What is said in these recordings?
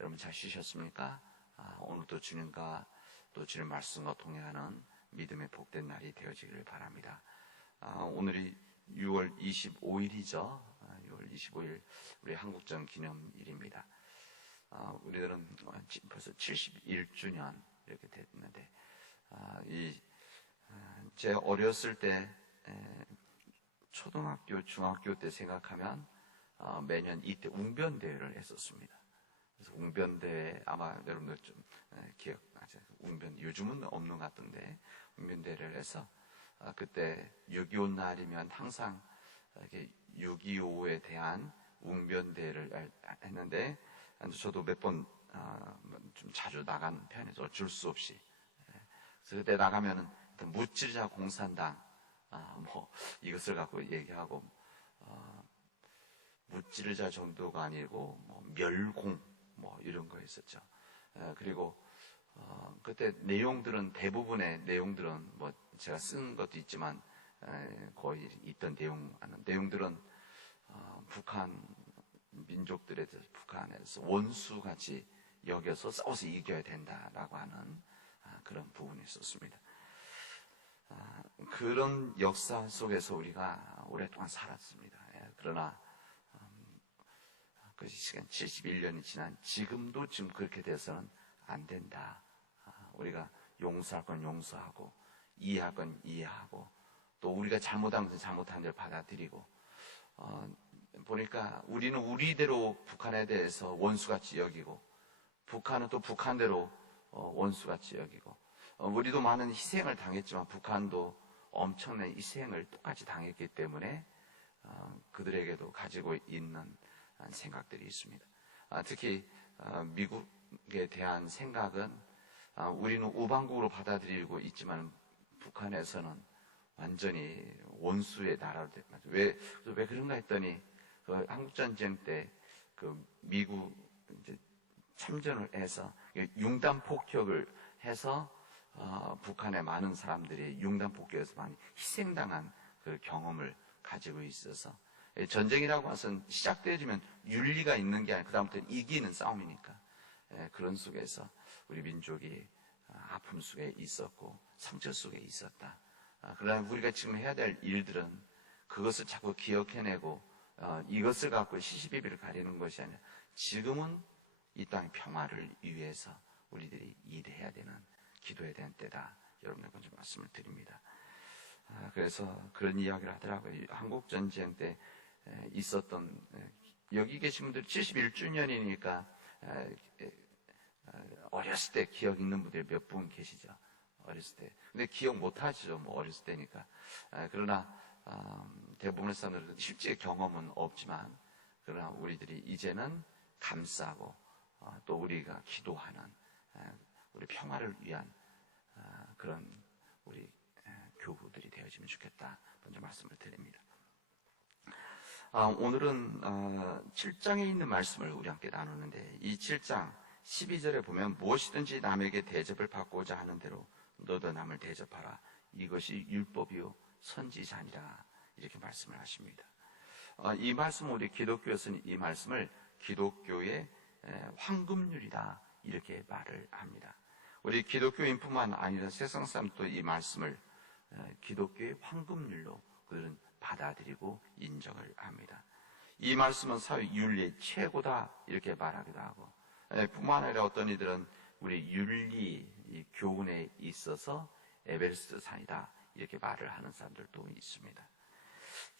여러분 잘 쉬셨습니까? 오늘도 주님과 또 주님 말씀과 동행하는 믿음의 복된 날이 되어지기를 바랍니다. 오늘이 6월 25일이죠. 6월 25일 우리 한국전 기념일입니다. 우리들은 벌써 71주년 이렇게 됐는데, 제 어렸을 때 초등학교, 중학교 때 생각하면 매년 이때 웅변대회를 했었습니다. 그래서 웅변대회, 아마 여러분들 좀 기억나죠? 웅변, 요즘은 없는 것 같은데, 웅변대회를 해서 그때 6.25 날이면 항상 6.25에 대한 웅변대회를 했는데, 저도 몇 번 좀 자주 나간 편이죠. 어쩔 수 없이. 그래서 그때 나가면은 무찌르자 공산당 이것을 갖고 얘기하고, 무찌르자 정도가 아니고 멸공 이런 거 있었죠. 그리고 그때 내용들은, 대부분의 내용들은 제가 쓴 것도 있지만 거의 있던 내용들은 북한 민족들에 대해서, 북한에서 원수같이 여겨서 싸워서 이겨야 된다라고 하는 그런 부분이 있었습니다. 그런 역사 속에서 우리가 오랫동안 살았습니다. 그러나 그 시간 71년이 지난 지금도 지금 그렇게 돼서는 안 된다. 우리가 용서할 건 용서하고, 이해할 건 이해하고, 또 우리가 잘못한 것은 잘못한 대로 받아들이고, 보니까 우리는 우리대로 북한에 대해서 원수같이 여기고, 북한은 또 북한대로 원수같이 여기고, 우리도 많은 희생을 당했지만 북한도 엄청난 희생을 똑같이 당했기 때문에 그들에게도 가지고 있는 생각들이 있습니다. 특히 미국에 대한 생각은, 우리는 우방국으로 받아들이고 있지만 북한에서는 완전히 원수의 나라로 됐다. 왜 그런가 했더니, 그 한국전쟁 때 미국 이제 참전을 해서 융단 폭격을 해서 북한의 많은 사람들이 융단 폭격에서 많이 희생당한 그 경험을 가지고 있어서, 전쟁이라고 해서 시작되어지면 윤리가 있는 게 아니라 그다음부터는 이기는 싸움이니까, 그런 속에서 우리 민족이 아픔 속에 있었고 상처 속에 있었다. 그러나 우리가 지금 해야 될 일들은 그것을 자꾸 기억해내고 이것을 갖고 시시비비를 가리는 것이 아니라, 지금은 이 땅의 평화를 위해서 우리들이 일해야 되는, 기도해야 되는 때다. 여러분에게 먼저 말씀을 드립니다. 그래서 그런 이야기를 하더라고요. 한국전쟁 때 있었던, 여기 계신 분들 71주년이니까 어렸을 때 기억 있는 분들이 몇 분 계시죠? 어렸을 때. 근데 기억 못 하시죠? 어렸을 때니까. 그러나 대부분의 사람들은 실제 경험은 없지만, 그러나 우리들이 이제는 감싸고 또 우리가 기도하는, 우리 평화를 위한 그런 우리 교우들이 되어지면 좋겠다. 먼저 말씀을 드립니다. 오늘은 7장에 있는 말씀을 우리 함께 나누는데, 이 7장 12절에 보면, 무엇이든지 남에게 대접을 받고자 하는 대로 너도 남을 대접하라. 이것이 율법이요 선지자니라. 이렇게 말씀을 하십니다. 이 말씀은, 우리 기독교에서는 이 말씀을 기독교의 황금률이다 이렇게 말을 합니다. 우리 기독교인뿐만 아니라 세상 사람도 이 말씀을 기독교의 황금률로 그들은 받아들이고 인정을 합니다. 이 말씀은 사회 윤리의 최고다 이렇게 말하기도 하고, 뿐만 아니라 어떤 이들은 우리 윤리 교훈에 있어서 에베레스트 산이다 이렇게 말을 하는 사람들도 있습니다.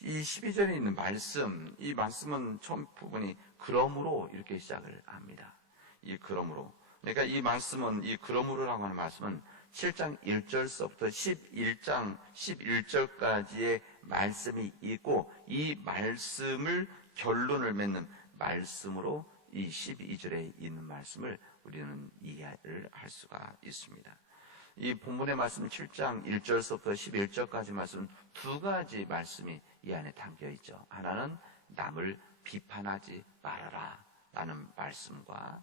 이 12절에 있는 말씀, 이 말씀은 처음 부분이 그러므로 이렇게 시작을 합니다. 이 그러므로, 그러니까 이 말씀은, 이 그러므로라고 하는 말씀은 7장 1절서부터 11장 11절까지의 말씀이 있고, 이 말씀을 결론을 맺는 말씀으로 이 12절에 있는 말씀을 우리는 이해를 할 수가 있습니다. 이 본문의 말씀 7장 1절서부터 11절까지 말씀, 두 가지 말씀이 이 안에 담겨 있죠. 하나는 남을 비판하지 말아라 라는 말씀과,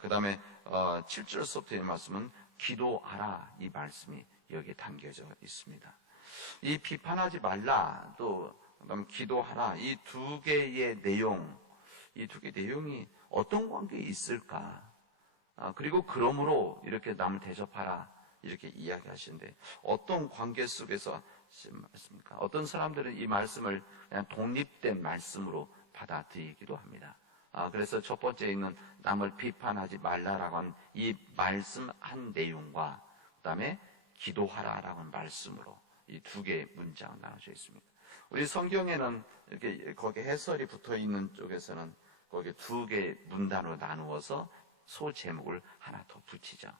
그 다음에 7절서부터의 말씀은 기도하라, 이 말씀이 여기에 담겨져 있습니다. 이 비판하지 말라, 또 그다음 기도하라, 이 두 개의 내용, 이 두 개 내용이 어떤 관계에 있을까? 그리고 그러므로 이렇게 남을 대접하라 이렇게 이야기하시는데 어떤 관계 속에서 말씀입니까? 어떤 사람들은 이 말씀을 그냥 독립된 말씀으로 받아들이기도 합니다. 그래서 첫 번째 있는 남을 비판하지 말라라고 하는 이 말씀 한 내용과 그다음에 기도하라라고 하는 말씀으로 이 두 개의 문장 나눠져 있습니다. 우리 성경에는 이렇게 거기 해설이 붙어 있는 쪽에서는 거기 두 개의 문단으로 나누어서 소 제목을 하나 더 붙이죠.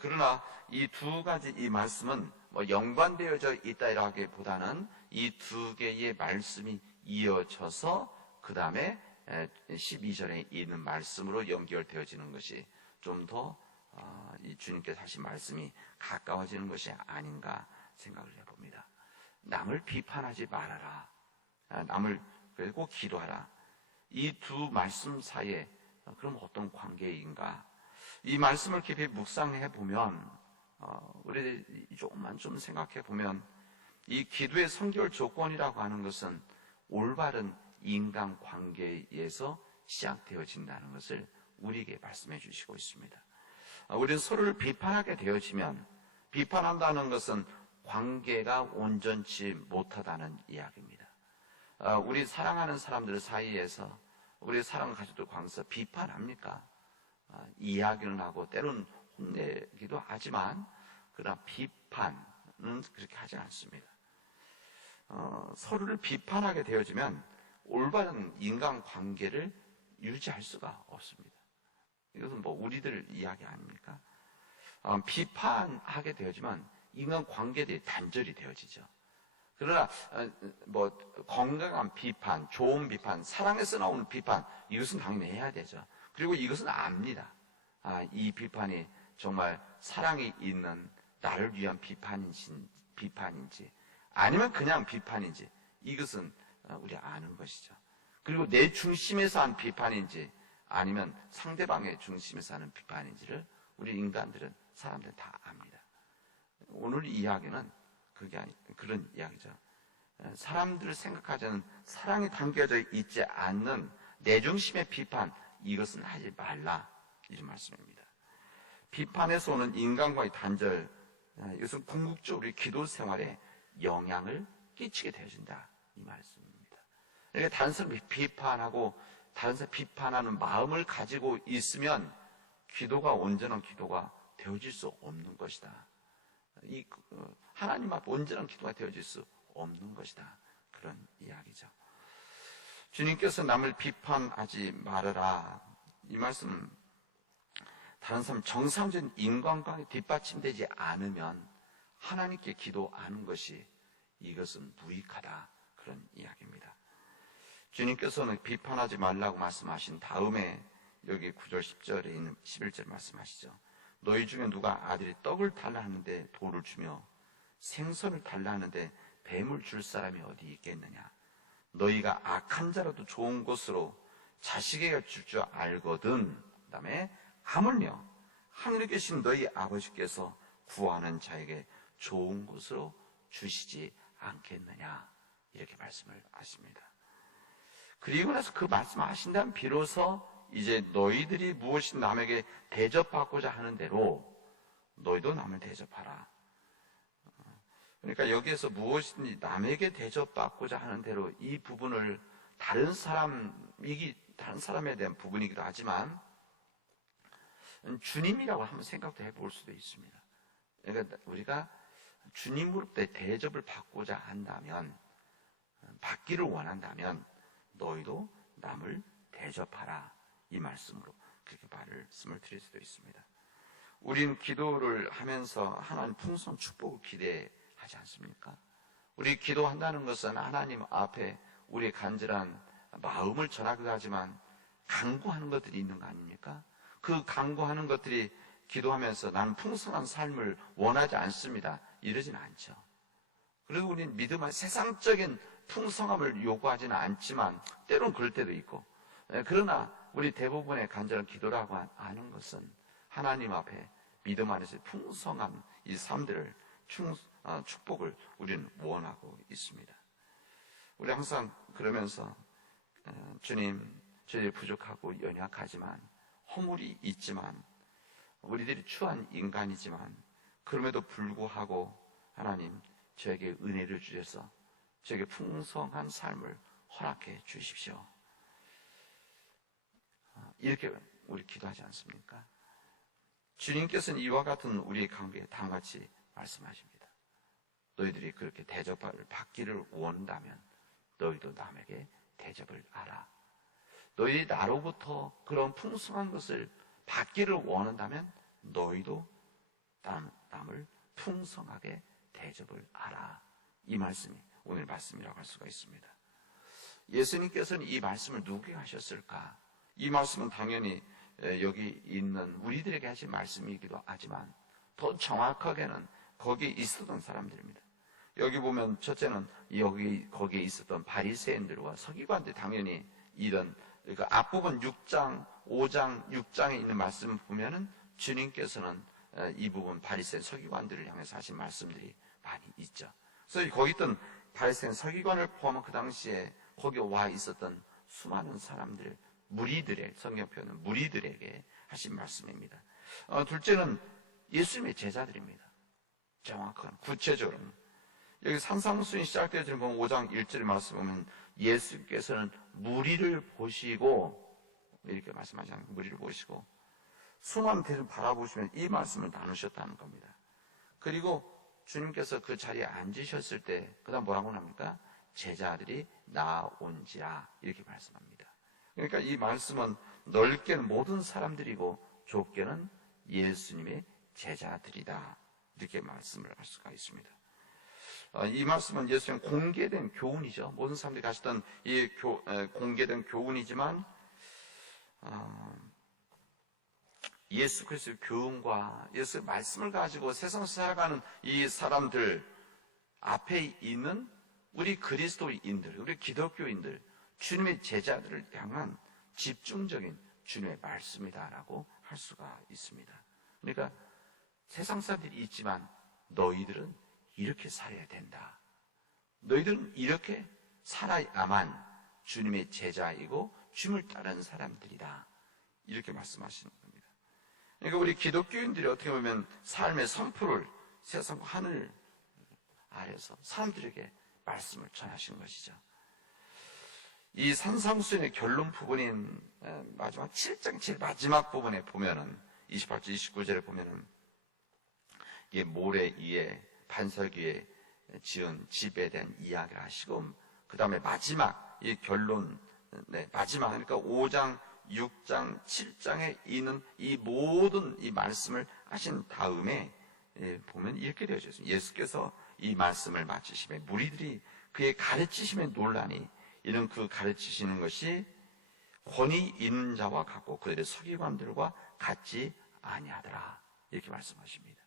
그러나 이 두 가지 이 말씀은 뭐 연관되어져 있다라기보다는 이 두 개의 말씀이 이어져서 그 다음에 12절에 있는 말씀으로 연결되어지는 것이 좀 더 이 주님께서 하신 말씀이 가까워지는 것이 아닌가 생각을 해봅니다. 남을 비판하지 말아라. 남을 그리고 기도하라. 이 두 말씀 사이에 그럼 어떤 관계인가? 이 말씀을 깊이 묵상해 보면 우리 조금만 좀 생각해 보면 이 기도의 선결 조건이라고 하는 것은 올바른 인간 관계에서 시작되어진다는 것을 우리에게 말씀해 주시고 있습니다. 우리는 서로를 비판하게 되어지면 비판한다는 것은 관계가 온전치 못하다는 이야기입니다. 우리 사랑하는 사람들 사이에서 우리 사랑하는 가족들 관계에서 비판합니까? 이야기는 하고 때로는 혼내기도 하지만 그러나 비판은 그렇게 하지 않습니다. 서로를 비판하게 되어지면 올바른 인간관계를 유지할 수가 없습니다. 이것은 뭐 우리들 이야기 아닙니까? 비판하게 되어지면 인간관계들이 단절이 되어지죠. 그러나 뭐 건강한 비판, 좋은 비판, 사랑에서 나오는 비판 이것은 당연히 해야 되죠. 그리고 이것은 압니다. 이 비판이 정말 사랑이 있는 나를 위한 비판인지 아니면 그냥 비판인지 이것은 우리 아는 것이죠. 그리고 내 중심에서 한 비판인지 아니면 상대방의 중심에서 하는 비판인지를 우리 인간들은 사람들은 다 압니다. 오늘 이야기는 그런 이야기죠. 사람들을 생각하자는 사랑이 담겨져 있지 않는 내 중심의 비판 이것은 하지 말라 이런 말씀입니다. 비판에서 오는 인간과의 단절 이것은 궁극적으로 우리 기도 생활에 영향을 끼치게 되어진다 이 말씀입니다. 그러니까 다른 사람을 비판하고 다른 사람을 비판하는 마음을 가지고 있으면 기도가 온전한 기도가 되어질 수 없는 것이다. 하나님 앞에 온전한 기도가 되어질 수 없는 것이다. 그런 이야기죠. 주님께서 남을 비판하지 말아라. 이 말씀은 다른 사람 정상적인 인간관계 뒷받침되지 않으면 하나님께 기도하는 것이 이것은 무익하다. 그런 이야기입니다. 주님께서는 비판하지 말라고 말씀하신 다음에 여기 9절 10절에 있는 11절 말씀하시죠. 너희 중에 누가 아들이 떡을 달라 하는데 돌을 주며 생선을 달라 하는데 뱀을 줄 사람이 어디 있겠느냐. 너희가 악한 자라도 좋은 것으로 자식에게 줄 줄 알거든. 그 다음에 하물며 하늘에 계신 너희 아버지께서 구하는 자에게 좋은 것으로 주시지 않겠느냐. 이렇게 말씀을 하십니다. 그리고 나서 그 말씀하신다면 비로소 이제 너희들이 무엇이 남에게 대접받고자 하는 대로 너희도 남을 대접하라. 그러니까 여기에서 무엇이든지 남에게 대접받고자 하는 대로 이 부분을 다른 사람에 대한 부분이기도 하지만 주님이라고 한번 생각도 해볼 수도 있습니다. 그러니까 우리가 주님으로부터 대접을 받고자 한다면, 받기를 원한다면 너희도 남을 대접하라. 이 말씀으로 그렇게 말씀을 드릴 수도 있습니다. 우리는 기도를 하면서 하나님 풍성 축복을 기대하지 않습니까? 우리 기도한다는 것은 하나님 앞에 우리의 간절한 마음을 전하기도 하지만 간구하는 것들이 있는 거 아닙니까? 그 간구하는 것들이 기도하면서 나는 풍성한 삶을 원하지 않습니다. 이러진 않죠. 그리고 우리는 믿음은 세상적인 풍성함을 요구하지는 않지만 때로는 그럴 때도 있고, 그러나 우리 대부분의 간절한 기도라고 하는 것은 하나님 앞에 믿음 안에서 풍성한 이 삶들을 축복을 우리는 원하고 있습니다. 우리 항상 그러면서 주님 저희들이 부족하고 연약하지만, 허물이 있지만, 우리들이 추한 인간이지만, 그럼에도 불구하고 하나님 저에게 은혜를 주셔서 저에게 풍성한 삶을 허락해 주십시오. 이렇게 우리 기도하지 않습니까? 주님께서는 이와 같은 우리의 관계에 다음같이 말씀하십니다. 너희들이 그렇게 대접을 받기를 원한다면 너희도 남에게 대접을 하라. 너희들이 나로부터 그런 풍성한 것을 받기를 원한다면 너희도 남을 풍성하게 대접을 하라. 이 말씀이 오늘 말씀이라고 할 수가 있습니다. 예수님께서는 이 말씀을 누구에게 하셨을까? 이 말씀은 당연히 여기 있는 우리들에게 하신 말씀이기도 하지만 더 정확하게는 거기에 있었던 사람들입니다. 여기 보면 첫째는 거기에 있었던 바리새인들과 서기관들, 당연히 이런, 그러니까 앞부분 6장, 5장, 6장에 있는 말씀을 보면은 주님께서는 이 부분 바리새인 서기관들을 향해서 하신 말씀들이 많이 있죠. 그래서 거기 있던 바리새인 서기관을 포함한 그 당시에 거기 와 있었던 수많은 사람들, 무리들의, 성경 표현은 무리들에게 하신 말씀입니다. 둘째는 예수님의 제자들입니다. 정확한, 구체적으로 여기 산상수훈이 시작되어 보면 5장 1절의 말씀 보면 예수께서는 무리를 보시고, 이렇게 말씀하잖아요. 무리를 보시고 수많은 대를 바라보시면 이 말씀을 나누셨다는 겁니다. 그리고 주님께서 그 자리에 앉으셨을 때 그 다음 뭐라고 합니까? 제자들이 나온지라, 이렇게 말씀합니다. 그러니까 이 말씀은 넓게는 모든 사람들이고 좁게는 예수님의 제자들이다, 이렇게 말씀을 할 수가 있습니다. 이 말씀은 예수님 공개된 교훈이죠. 모든 사람들이 가시던 이 공개된 교훈이지만 예수 그리스도의 교훈과 예수의 말씀을 가지고 세상을 살아가는 이 사람들 앞에 있는 우리 그리스도인들, 우리 기독교인들, 주님의 제자들을 향한 집중적인 주님의 말씀이다라고 할 수가 있습니다. 그러니까 세상 사람들이 있지만 너희들은 이렇게 살아야 된다. 너희들은 이렇게 살아야만 주님의 제자이고 주님을 따르는 사람들이다, 이렇게 말씀하시는 겁니다. 그러니까 우리 기독교인들이 어떻게 보면 삶의 선포를 세상 하늘 아래서 사람들에게 말씀을 전하신 것이죠. 이 산상수훈의 결론 부분인 마지막 7장 제일 마지막 부분에 보면은 28절 29절에 보면은 이 모래 위에 반석 위에 지은 집에 대한 이야기를 하시고, 그 다음에 마지막 이 결론, 마지막, 그러니까 5장 6장 7장에 있는 이 모든 이 말씀을 하신 다음에 보면 이렇게 되어져 있습니다. 예수께서 이 말씀을 마치시며 무리들이 그의 가르치심에 놀라니 이는 그 가르치시는 것이 권위 있는 자와 같고 그들의 서기관들과 같지 아니하더라, 이렇게 말씀하십니다.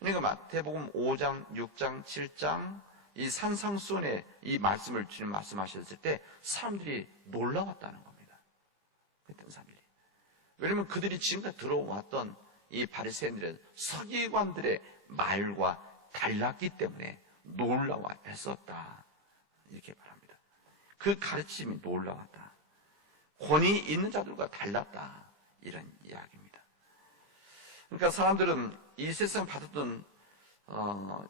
그러니까 마태복음 5장, 6장, 7장 이 산상수훈의 이 말씀을 주님 말씀하셨을 때 사람들이 놀라웠다는 겁니다. 그랬던 사람들이. 왜냐하면 그들이 지금까지 들어왔던 이 바리새인들의 서기관들의 말과 달랐기 때문에 놀라워했었다, 이렇게 말합니다. 그 가르침이 놀라웠다. 권위 있는 자들과 달랐다, 이런 이야기입니다. 그러니까 사람들은 이 세상 받았던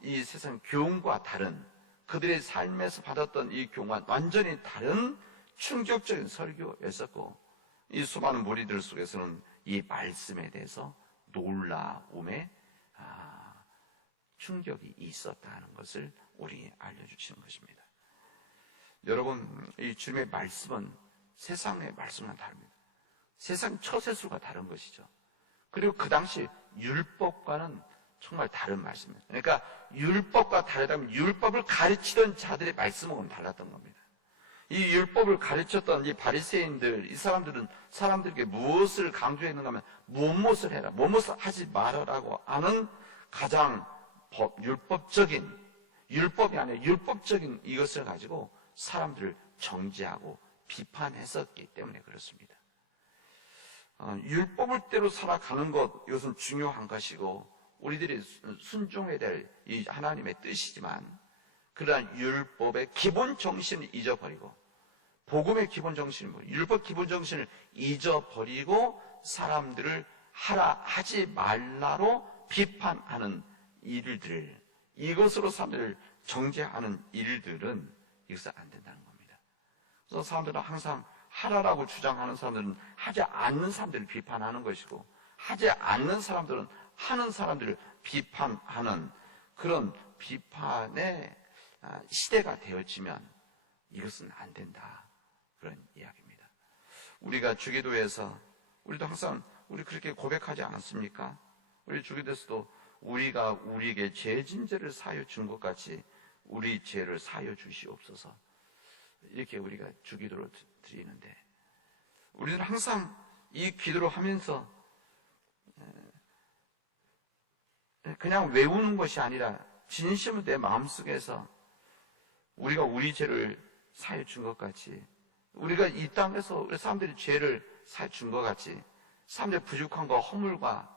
이 세상 교훈과 다른, 그들의 삶에서 받았던 이 교훈과 완전히 다른 충격적인 설교였었고, 이 수많은 무리들 속에서는 이 말씀에 대해서 놀라움에 충격이 있었다는 것을 우리에게 알려주시는 것입니다. 여러분, 이 주님의 말씀은 세상의 말씀과 다릅니다. 세상 처세술과 다른 것이죠. 그리고 그 당시 율법과는 정말 다른 말씀입니다. 그러니까 율법과 다르다면 율법을 가르치던 자들의 말씀은 달랐던 겁니다. 이 율법을 가르쳤던 이 바리새인들, 이 사람들은 사람들에게 무엇을 강조했는가 하면 무엇을 해라, 무엇을 하지 말아라고 하는 가장 율법이 아니라 율법적인 이것을 가지고 사람들을 정죄하고 비판했었기 때문에 그렇습니다. 율법을 대로 살아가는 것, 이것은 중요한 것이고 우리들이 순종해야 될 이 하나님의 뜻이지만, 그러한 율법의 기본 정신을 잊어버리고 복음의 기본 정신이 뭐예요? 율법 기본 정신을 잊어버리고 사람들을 하지 말라로 비판하는 일들, 이것으로 사람들을 정죄하는 일들은 이것은 안 된다는 겁니다. 그래서 사람들은 항상 하라라고 주장하는 사람들은 하지 않는 사람들을 비판하는 것이고, 하지 않는 사람들은 하는 사람들을 비판하는 그런 비판의 시대가 되어지면 이것은 안 된다, 그런 이야기입니다. 우리가 주기도에서 우리도 항상 우리 그렇게 고백하지 않았습니까? 우리 주기도에서도 우리가 우리에게 죄 진죄를 사하여 준 것 같이 우리 죄를 사하여 주시옵소서, 이렇게 우리가 주기도를 드리는데, 우리는 항상 이 기도를 하면서 그냥 외우는 것이 아니라 진심으로 내 마음속에서 우리가 우리 죄를 사하여 준 것 같이, 우리가 이 땅에서 우리 사람들이 죄를 사하여 준 것 같이 사람들의 부족함과 허물과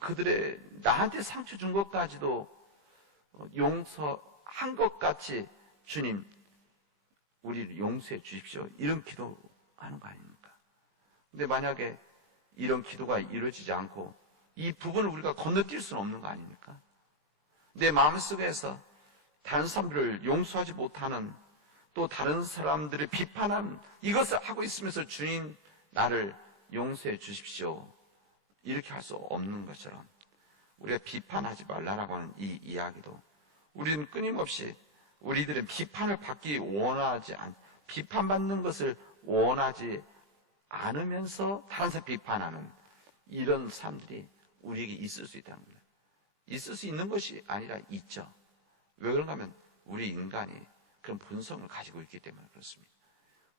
그들의 나한테 상처 준 것까지도 용서한 것 같이 주님 우리를 용서해 주십시오, 이런 기도하는 거 아닙니까? 근데 만약에 이런 기도가 이루어지지 않고 이 부분을 우리가 건너뛸 수는 없는 거 아닙니까? 내 마음속에서 다른 사람들을 용서하지 못하는, 또 다른 사람들을 비판하는 이것을 하고 있으면서 주님 나를 용서해 주십시오, 이렇게 할 수 없는 것처럼 우리가 비판하지 말라라고 하는 이 이야기도, 우리는 끊임없이 우리들은 비판을 받기 원하지 비판받는 것을 원하지 않으면서 다른 사람 비판하는 이런 사람들이 우리에게 있을 수 있다는 겁니다. 있을 수 있는 것이 아니라 있죠. 왜 그런가 하면 우리 인간이 그런 본성을 가지고 있기 때문에 그렇습니다.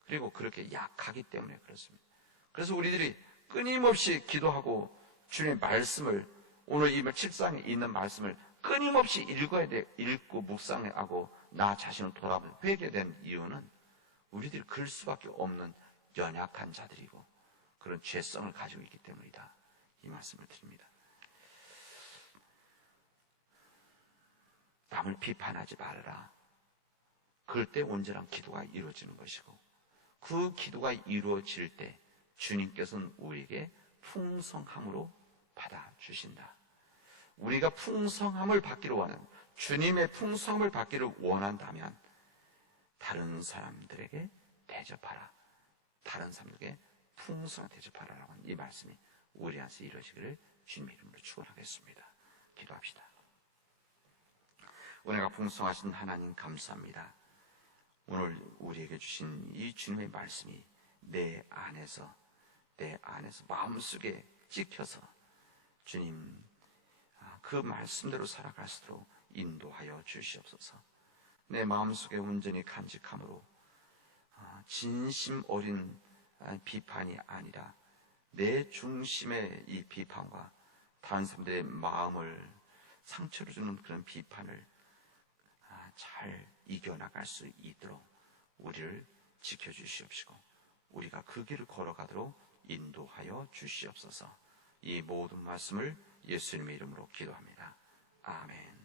그리고 그렇게 약하기 때문에 그렇습니다. 그래서 우리들이 끊임없이 기도하고 주님의 말씀을, 오늘 이 7장에 있는 말씀을 끊임없이 읽어야 돼, 읽고 묵상하고 나 자신을 돌아보고 회개된 이유는 우리들이 그럴 수밖에 없는 연약한 자들이고 그런 죄성을 가지고 있기 때문이다, 이 말씀을 드립니다. 남을 비판하지 말아라. 그럴 때 온전한 기도가 이루어지는 것이고, 그 기도가 이루어질 때 주님께서는 우리에게 풍성함으로 받아주신다. 우리가 풍성함을 받기를 원하는, 주님의 풍성함을 받기를 원한다면 다른 사람들에게 대접하라, 다른 사람들에게 풍성하게 대접하라라고 하는 이 말씀이 우리 안에서 이루어지기를 주님 이름으로 축원하겠습니다. 기도합시다. 은혜가 풍성하신 하나님 감사합니다. 오늘 우리에게 주신 이 주님의 말씀이 내 안에서 마음속에 찍혀서 주님 그 말씀대로 살아갈 수 있도록 인도하여 주시옵소서. 내 마음속에 온전히 간직함으로 진심 어린 비판이 아니라 내 중심의 이 비판과 다른 사람들의 마음을 상처를 주는 그런 비판을 잘 이겨나갈 수 있도록 우리를 지켜주시옵시고 우리가 그 길을 걸어가도록 인도하여 주시옵소서. 이 모든 말씀을 예수님의 이름으로 기도합니다. 아멘.